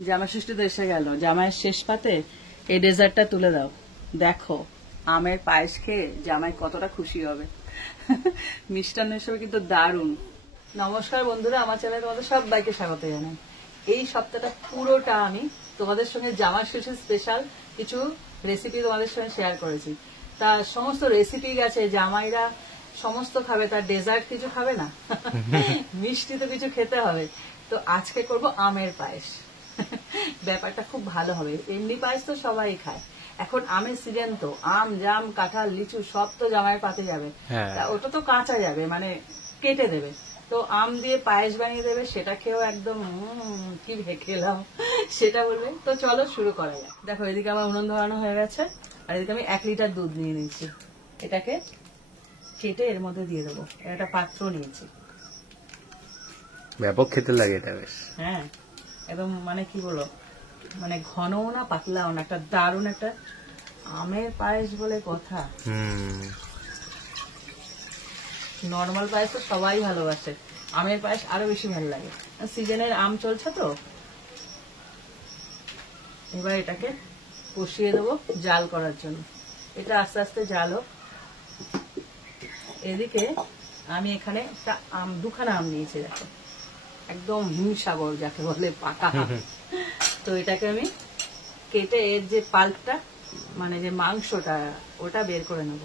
জামা ষষ্ঠী তো এসে গেল, জামাইয়ের শেষ পাতে এই ডেজার্টটা তুলে দাও। দেখো আমের পায়েস খেয়ে জামাই কতটা খুশি হবে। মিষ্টান্ন হিসেবে কিন্তু দারুণ। নমস্কার বন্ধুরা, আমার চ্যানেলে তোমাদের সবাইকে স্বাগত জানাই। এই সপ্তাহটা পুরোটা আমি তোমাদের সঙ্গে জামা ষষ্ঠী স্পেশাল কিছু রেসিপি তোমাদের সঙ্গে শেয়ার করেছি। তার সমস্ত রেসিপি গেছে, জামাইরা সমস্ত খাবে, তার ডেজার্ট কিছু খাবে না, মিষ্টি তো কিছু খেতে হবে। তো আজকে করব আমের পায়েস। ব্যাপারটা খুব ভালো হবে। এমনি পায়েস তো সবাই খায়, এখন আমের সিজন, তো আম জাম কাঁঠাল লিচু সব তো জামাইয়ের পাতে যাবে। ওটা তো কাঁচা যাবে, মানে কেটে দেবে, তো আম দিয়ে পায়েস বানিয়ে দেবে, সেটা খেয়েও একদম কি খেলাম সেটা বলবে। তো চলো শুরু করা যাক। দেখো এদিকে আমার উনুন ধরানো হয়ে গেছে, আর এদিকে আমি 1 লিটার দুধ নিয়ে নিয়েছি। এটাকে কেটে এর মধ্যে দিয়ে দেবো। একটা পাত্র নিয়েছি। ব্যাপক খেতে লাগে এটা বেশ। হ্যাঁ একদম, মানে কি বলো, মানে ঘনও না পাতলাও না, একটা দারুণ একটা আমের পায়েস বলে কথা। নর্মাল পায়েস তো সবাই ভালোবাসে, আমের পায়েস আরো বেশি ভালো লাগে। সিজনের আম চলছে তো। এবার এটাকে কষিয়ে দেবো জাল করার জন্য। এটা আস্তে আস্তে জাল হোক। এদিকে আমি এখানে একটা আম, 2খানা আম নিয়েছি, দেখো একদম হিমসাগর যাকে বলে, পাকা। তো এটাকে আমি কেটে এর যে পাল্পটা, মানে যে মাংসটা, ওটা বের করে নেব।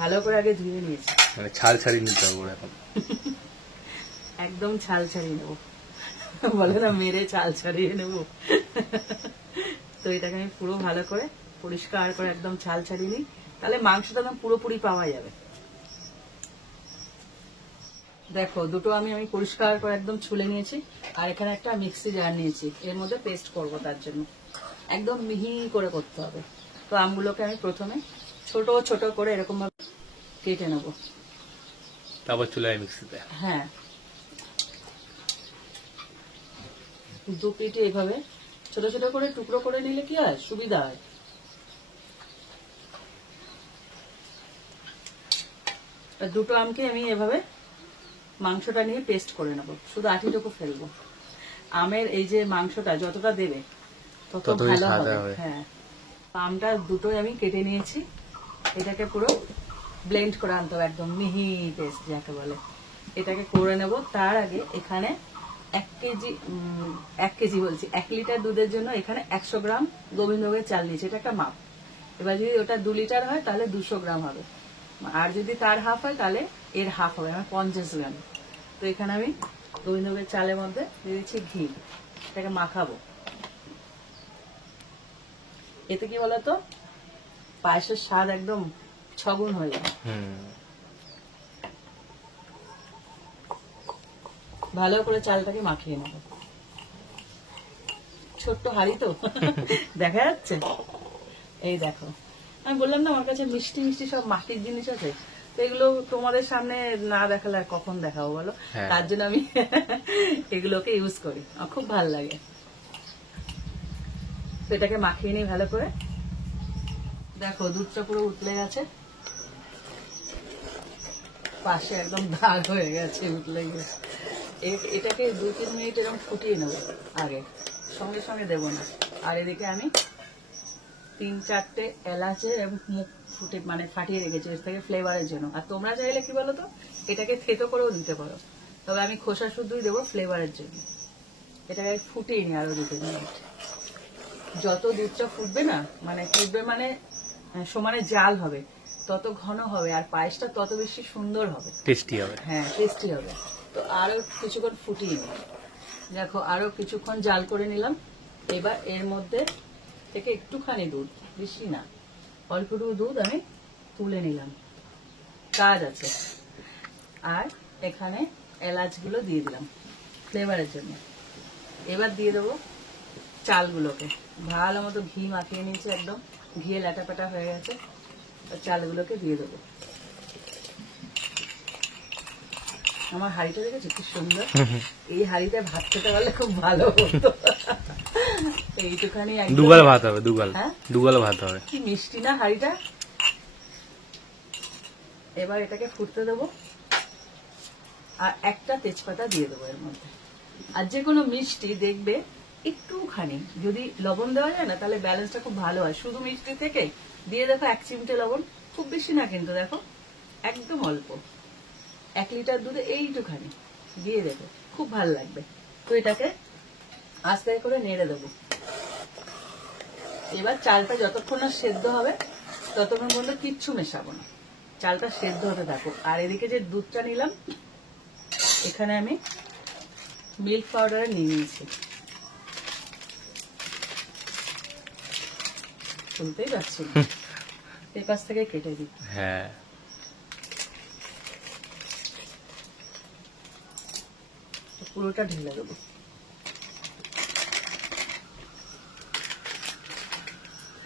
ভালো করে আগে ধুয়ে নিয়েছি, মানে ছাল ছাড়িয়ে নিতে হবে এখন। একদম ছাল ছাড়িয়ে নেব, বলে না মেরে ছাল ছাড়িয়ে নেব। তো এটাকে আমি পুরো ভালো করে পরিষ্কার করে একদম ছাল ছাড়িয়ে নিই, তাহলে মাংসটা একদম পুরোপুরি পাওয়া যাবে। দেখো দুটো আমি পরিষ্কার করে একদম ছুলে নিয়েছি, আর এখানে একটা মিক্সি জার নিয়েছি, এর মধ্যে পেস্ট করব। তার জন্য একদম মিহি করে করতে হবে। তো আমগুলোকে আমি প্রথমে ছোট ছোট করে এরকম ভাবে কেটে নেব, তারপর চুলায় মিক্সিতে। হ্যাঁ, 2 পিঠে এইভাবে ছোট ছোট করে টুকরো করে নিলে কি হয়, সুবিধা হয়। দুটো আমকে আমি এভাবে মাংসটা নিয়ে পেস্ট করে নেব, শুধু আটিটুকু ফেলবো। আমের এই যে মাংসটা যতটা দেবে তত ভালো হবে। হ্যাঁ, আমটা দুটোই আমি কেটে নিয়েছি। এটাকে পুরো ব্লেন্ড করে আনতে হবে, একদম মিহি পেস্ট যাকে বলে। এটাকে করে নেব। তার আগে এখানে 1 কেজি বলছি, 1 লিটার দুধের জন্য এখানে 100 গ্রাম গোবিন্দভোগের চাল নিয়েছি, এটা একটা মাপ। এবার যদি ওটা 2 লিটার হয় তাহলে 200 গ্রাম হবে, আর যদি তার হাফ হয় তাহলে এর হাফ হবে, আমার 50 গ্রাম। তো এখানে আমি গোবিন্দভোগের চালের মধ্যে দিয়ে দিচ্ছি ঘি, এটাকে মাখাবো। এতে কি বলতো, পায়েসের স্বাদ একদম 6 গুণ হয়ে যায়। ভালো করে চালটাকে মাখিয়ে নেব। ছোট্ট হাঁড়ি তো দেখা যাচ্ছে, এই দেখো। আমি বললাম না আমার কাছে মিষ্টি মিষ্টি সব মাটির জিনিস আছে, তো এগুলো তোমাদের সামনে না দেখালে কখন দেখাবো বলো। তার জন্য আমি এগুলোকে ইউজ করি, আমার খুব ভালো লাগে। তো এটাকে মাখিয়ে নিই ভালো করে। দেখো দুধটা পুরো উতলে গেছে, পাশে একদম দাগ হয়ে গেছে, উতলে গেছে। এটাকে 2-3 মিনিট এরকম ফুটিয়ে নেবো আগে, সঙ্গে সঙ্গে দেবো না। আর এদিকে আমি 3-4টে এলাচের মুখ ফুটে মানে ফাটিয়ে রেখেছি এর থেকে ফ্লেভারের জন্য। আর তোমরা চাইলে কি বলো তো, এটাকে থেতো করেও দিতে পারো, তবে আমি খোসা শুদ্ধই দেবো ফ্লেভারের জন্য। এটাকে ফুটিয়ে নি আরো 2-3 মিনিট। যত দুধটা ফুটবে না, মানে ফুটবে মানে সমানে জাল হবে, তত ঘন হবে, আর পায়েসটা তত বেশি সুন্দর হবে, টেস্টি হবে। হ্যাঁ টেস্টি হবে। তো আরো কিছুক্ষণ ফুটিয়ে নিই। দেখো আরো কিছুক্ষণ জাল করে নিলাম। এবার এর মধ্যে থেকে একটুখানি দুধ, বেশি না, অল্পটুকু দুধ আমি তুলে নিলাম, কাজ আছে। আর এখানে এলাচগুলো দিয়ে দিলাম ফ্লেভারের জন্য। এবার দিয়ে দেবো চালগুলোকে, ভালো মতো ঘি মাখিয়ে নিয়েছি, একদম ঘিয়ে ল্যাটাপাটা হয়ে গেছে। চালগুলোকে দিয়ে দেবো। আমার হাঁড়িটা দেখেছো কি সুন্দর, এই হাঁড়িতে ভাত খেতে পারলে খুব ভালো হতো। এইটুখানি দুগাল ভাত হবে, দুগাল ভাত হবে। কি মিষ্টি না হাঁড়িটা। এবার এটাকে ফুটতে দেবো, আর একটা তেজপাতা দিয়ে দেবো এর মধ্যে। আর যে কোনো মিষ্টি দেখবে একটুখানি যদি লবণ দেওয়া যায় না, তাহলে ব্যালেন্সটা খুব ভালো হয়। শুধু মিষ্টি থেকে দিয়ে দেখো 1 চিমটে লবণ, খুব বেশি না কিন্তু, দেখো একদম অল্প, 1 লিটার দুধে এইটুখানি দিয়ে দেবে, খুব ভালো লাগবে। তো এটাকে আস্তে করে নেড়ে দেবো। এবার চালটা যতক্ষণ না সেদ্ধ হবে ততক্ষণ পর্যন্ত কিচ্ছু মেশাবো না, চালটা সেদ্ধ হতে থাকো। আর এদিকে যে দুধটা নিলাম, এখানে আমি মিল্ক পাউডার নিয়ে নিয়েছি, শুনতেই পাচ্ছি না, এই পাশ থেকে কেটে দিই। হ্যাঁ, পুরোটা ঢেলে দেবো।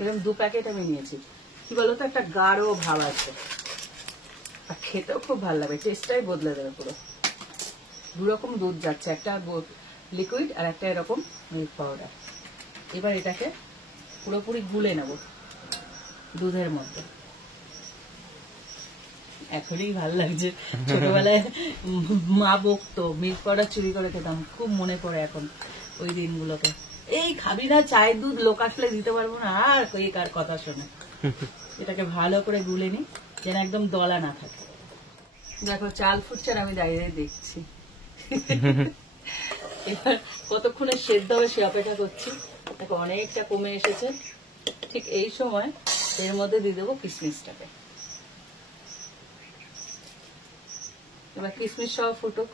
এরকম 2 প্যাকেট আমি নিয়েছি। কি বলতো, একটা গাঢ় ভাব আছে আর খেতেও খুব ভালো লাগে, টেস্টটাই বদলে দেবে পুরো। 2 রকম দুধ যাচ্ছে, একটা লিকুইড আর একটা এরকম মিল্ক পাউডার। এবার এটাকে পুরোপুরি গুলে নেব দুধের মধ্যে। এখনই ভালো লাগছে, ছোটবেলায় মা বকতো, মিল্ক পাউডার চুরি করে খেতাম, খুব মনে পড়ে এখন ওই দিনগুলোকে। এই খাবি না চায়ের দুধ, লোক আসলে দিতে পারবো না, আর ওই কার কথা শোনে। এটাকে ভালো করে গুলে নি, যেন একদম দলা না থাকে। দেখো চাল ফুটছে আর আমি দাঁড়িয়ে দেখছি। এবার কতক্ষণে সেদ্ধ হবে সে অপেক্ষা করছি। দেখো অনেকটা কমে এসেছে। ঠিক এই সময় এর মধ্যে দিয়ে দেবো কিশমিশটাকে। এবার কিশমিশ সহ ফুটুক।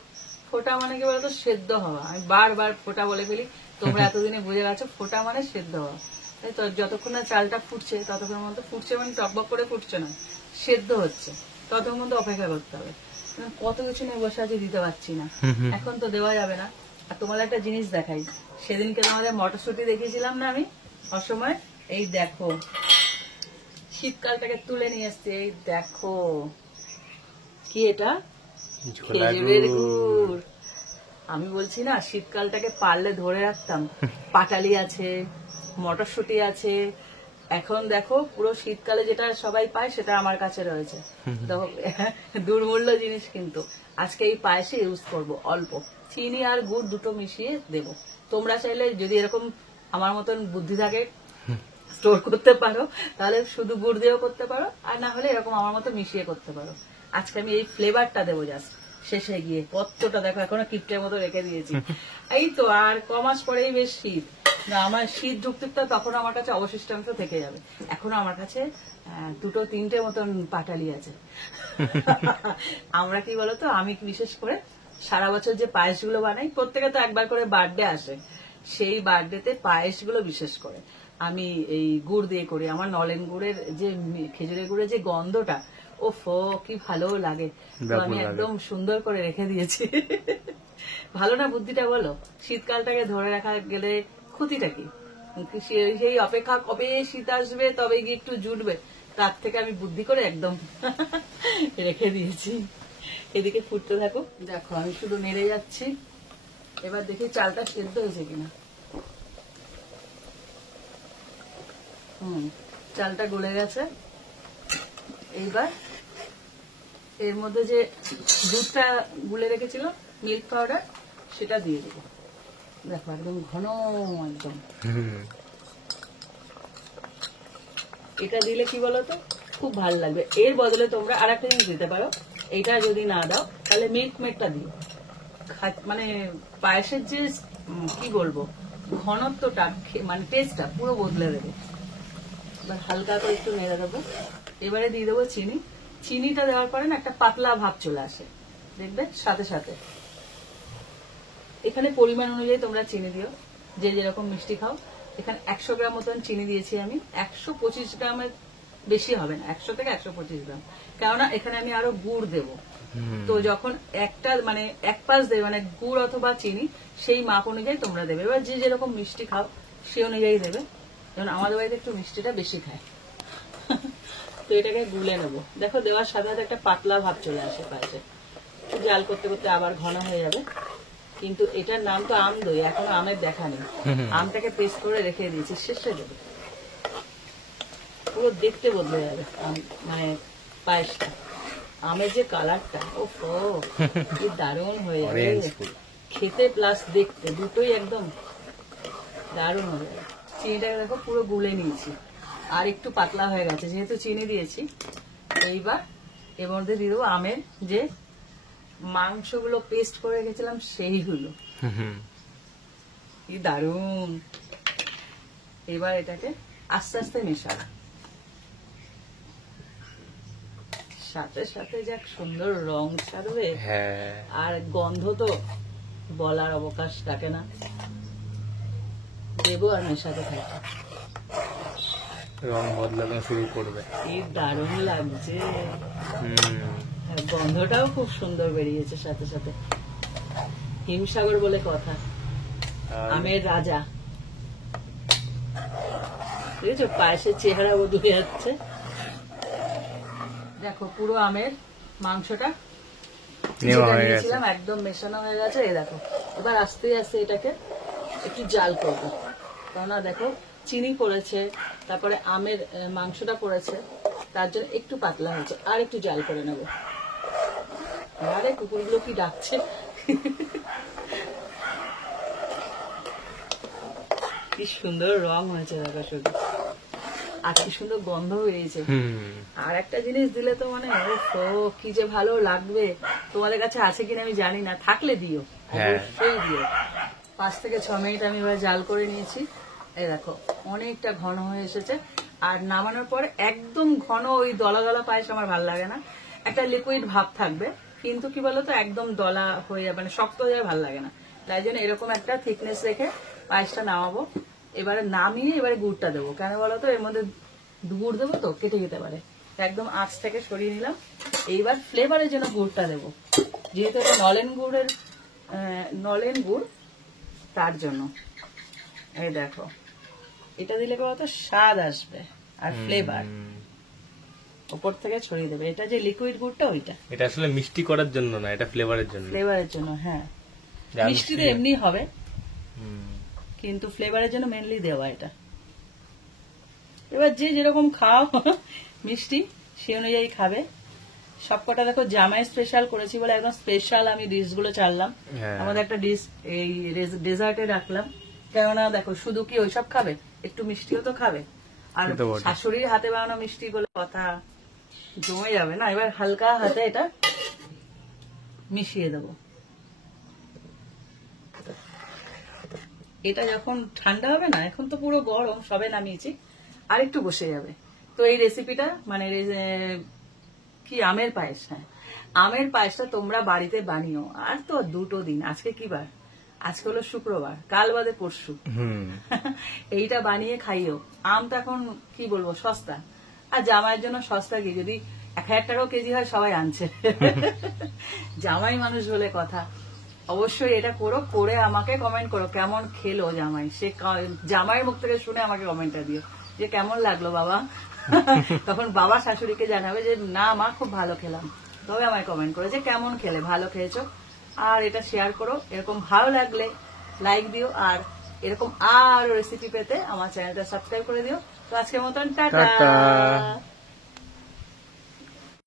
ফোটা মানে কি বলতো, সেদ্ধ হওয়া। আমি বারবার ফোটা বলে ফেলি, তোমরা এতদিনে বুঝে গেছো ফোটা মানে সেদ্ধ হওয়া। তাই তো, যতক্ষণ না চালটা ফুটছে ততক্ষণ মতো, ফুটছে মানে টকবক করে ফুটছে না, সেদ্ধ হচ্ছে, ততক্ষণ মতো অপেক্ষা করতে হবে। কত কিছু নিয়ে বসে আছি, দিতে পারছি না, এখন তো দেওয়া যাবে না। আর তোমার একটা জিনিস দেখাই, সেদিনকে তোমাদের মটরশুঁটি দেখিয়েছিলাম না আমি অসময়, এই দেখো শীতকালটাকে তুলে নিয়ে এসছে। এই দেখো কি, এটা খেজুরের গুড়। আমি বলছি না, শীতকালটাকে পারলে ধরে রাখতাম। পাটালি আছে, মটরশুঁটি আছে, এখন দেখো পুরো শীতকালে যেটা সবাই পায় সেটা আমার কাছে রয়েছে। দেখো দুর্মূল্য জিনিস, কিন্তু আজকে এই পায়েসে ইউজ করব অল্প চিনি আর গুড় দুটো মিশিয়ে দেব। তোমরা চাইলে যদি এরকম আমার মতন বুদ্ধি থাকে স্টোর করতে পারো, তাহলে শুধু গুড় দিয়েও করতে পারো, আর না হলে এরকম আমার মতো মিশিয়ে করতে পারো। আজকে আমি এই ফ্লেভারটা দেবো জাস্ট শেষে গিয়ে। কতটা দেখো এখনো কিপটের মতো রেখে দিয়েছি। এই তো আর কমাস পরেই বেশ শীত, না আমার শীত ঢুকতে তখন আমার কাছে অবশিষ্টাংশ থেকে যাবে। এখনো আমার কাছে 2-3টে মতন পাটালি আছে। আমরা কি বলতো, আমি বিশেষ করে সারা বছর যে পায়েসগুলো বানাই, প্রত্যেকে তো একবার করে বার্থডে আসে, সেই বার্থডেতে পায়েসগুলো বিশেষ করে আমি এই গুড় দিয়ে করি। আমার নলেন গুড়ের যে খেজুরের গুড়ের যে গন্ধটা, ওফো কি ভালো লাগে। তো আমি একদম সুন্দর করে রেখে দিয়েছি। ভালো না বুদ্ধিটা, বলো? শীতকালটাকে ধরে রাখা গেলে ক্ষতিটা কি? সেই অপেক্ষা কবে শীত আসবে তবে গিয়ে একটু জুটবে, তার থেকে আমি বুদ্ধি করে একদম রেখে দিয়েছি। এদিকে ফুটতে থাকো। দেখো আমি শুধু নেড়ে যাচ্ছি। এবার দেখি চালটা সেদ্ধ হয়েছে কিনা। চালটা গলে গেছে। এইবার এর মধ্যে যে দুধটা গুলে রেখেছিল, মিল্ক পাউডার, সেটা দিয়ে দেবো। দেখো একদম ঘন, একদম। এটা দিলে কি বলতো, খুব ভালো লাগবে। এর বদলে তোমরা আর একটা জিনিস দিতে পারো, এটা যদি না দাও তাহলে মিল্ক মেডটা দিও। মানে পায়েসের যে কি বলবো ঘনত্বটা, মানে টেস্টটা পুরো বদলে দেবে। এবার হালকা করে একটু নেড়ে দেবো। এবারে দিয়ে দেবো চিনি। চিনিটা দেওয়ার পরে না একটা পাতলা ভাব চলে আসে, দেখবে সাথে সাথে। এখানে পরিমাণ অনুযায়ী তোমরা চিনি দিও, যে যেরকম মিষ্টি খাও। এখানে 100 গ্রাম মতন চিনি দিয়েছি আমি। 125 গ্রামের বেশি হবে না, 100 থেকে 125 গ্রাম, কেননা এখানে আমি আরো গুড় দেব। তো যখন একটা মানে 1 পাশ দেবে, মানে গুড় অথবা চিনি, সেই মাপ অনুযায়ী তোমরা দেবে। এবার যে যেরকম মিষ্টি খাও সেই অনুযায়ী দেবে। যেমন আমাদের বাড়িতে একটু মিষ্টিটা বেশি খায়। তো এটাকে গুলে নেবো। দেখো দেওয়ার সাথে সাথে একটা পাতলা ভাব চলে আসে পায়েসে। জাল করতে করতে আবার ঘন হয়ে যাবে। কিন্তু এটার নাম তো আম দই, এখনো আমের দেখা নেই। আমটাকে পেস্ট করে রেখে দিয়েছি, শেষে দেবে। পুরো দেখতে বদলে যাবে মানে পায়েসটা। আমের যে কালারটা, ওফো কি দারুণ হয়ে যাবে। খেতে প্লাস দেখতে দুটোই একদম দারুণ হবে। চিনিটাকে দেখো পুরো গুলে নিয়েছি, আর একটু পাতলা হয়ে গেছে যেহেতু চিনি দিয়েছি। এইবার এর মধ্যে দিয়ে দেবো আমের যে মাংসগুলো পেস্ট করে রেখেছিলাম সেইগুলো। কি দারুণ। এবার এটাকে আস্তে আস্তে মেশাবো, সাথে সাথে যা সুন্দর রং ছাড়বে আর গন্ধ তো বলার অবকাশ থাকে না। দেবো আর মেশাতে থাকবো, রং বদলানো শুরু করবে। কি দারুণ লাগছে, গন্ধটাও খুব সুন্দর বেরিয়েছে। সাথে সাথে হিমসাগর বলে কথা, আমের রাজা। বুঝেছো, পায়েসের চেহারা বদলে যাচ্ছে। দেখো পুরো আমের মাংসটা নিয়েছিলাম, একদম মেশানো হয়ে গেছে। এই দেখো এবার আস্তে আস্তে এটাকে একটু জাল করবো, কেননা দেখো চিনি পড়েছে, তারপরে আমের মাংসটা পড়েছে, তার জন্য একটু পাতলা হয়েছে। আর একটু জাল করে নেবো। আরে কুকুরগুলো কি ডাকছে, কি সুন্দর রং হয়েছে দেখো শুধু, আর কি সুন্দর গন্ধ বেরিয়েছে। আর একটা জিনিস দিলে তো মানে কি যে ভালো লাগবে। তোমাদের কাছে আছে কিনা আমি জানি না, থাকলে দিও, অবশ্যই দিও। 5 থেকে 6 মিনিট আমি এবার জাল করে নিয়েছি। এই দেখো অনেকটা ঘন হয়ে এসেছে। আর নামানোর পরে একদম ঘন ওই দলা দলা পায়েস আমার ভালো লাগে না, একটা লিকুইড ভাব থাকবে, কিন্তু কি বলতো একদম দলা হয়ে যাবে, মানে শক্ত হয়ে যাবে, ভালো লাগে না। তাই জন্য এরকম একটা থিকনেস রেখে পায়েসটা নামাবো। এবারে নামিয়ে এবারে গুড়টা দেবো, কেন বলতো এর মধ্যে গুড় দেবো তো কেটে যেতে পারে, একদম আঁচ থেকে সরিয়ে নিলাম। এইবার ফ্লেভারের জন্য গুড়টা দেবো, যেহেতু এটা নলেন গুড়, তার জন্য। এই দেখো এটা দিলে কত স্বাদ আসবে আর ফ্লেভার উপর থেকে ছড়িয়ে দেবে। এটা যে লিকুইড গুড়টা ওইটা, এটা আসলে মিষ্টি করার জন্য না, এটা ফ্লেভারের জন্য। ফ্লেভারের জন্য, হ্যাঁ। মিষ্টি তো এমনি হবে, কিন্তু ফ্লেভারের জন্য মেনলি দেওয়া এটা। এবার যে যেরকম খাও মিষ্টি সে অনুযায়ী খাবে। সবকটা দেখো জামাই স্পেশাল করেছি বলে একদম স্পেশাল আমি ডিশ গুলো চাললাম। আমাদের একটা ডিশ এই ডেজার্টে রাখলাম, কেননা দেখো শুধু কি ওইসব খাবে, একটু মিষ্টিও তো খাবে। আর শাশুড়ির হাতে বানানো মিষ্টি বলে কথা, জমে যাবে না। এবার হালকা হাতে এটা মিশিয়ে দেবো। এটা যখন ঠান্ডা হবে না, এখন তো পুরো গরম, সবে নামিয়েছি, আর একটু বসে যাবে। তো এই রেসিপিটা মানে কি আমের পায়েস, হ্যাঁ আমের পায়েসটা তোমরা বাড়িতে বানিও। আর তো 2 দিন, আজকে কি বার, আজকে হলো শুক্রবার, কাল বাদে পরশু। এইটা বানিয়ে খাইও। আম তো এখন কি বলবো সস্তা, আর জামাইয়ের জন্য সস্তা কি, যদি 1000 টাকাও কেজি হয় সবাই আনছে। জামাই মানুষ বলে কথা। অবশ্যই এটা করো, করে আমাকে কমেন্ট করো কেমন খেলো জামাই। সে জামাইয়ের মুখ থেকে শুনে আমাকে কমেন্টটা দিও যে কেমন লাগলো বাবা। তখন বাবা শাশুড়িকে জানাবে যে না মা খুব ভালো খেলাম, তবে আমায় কমেন্ট করে যে কেমন খেলে, ভালো খেয়েছো। আর এটা শেয়ার করো, এরকম ভালো লাগলে লাইক দিও, আর এরকম আরো রেসিপি পেতে আমার চ্যানেলটা সাবস্ক্রাইব করে দিও। তো আজকের মতন টাটা।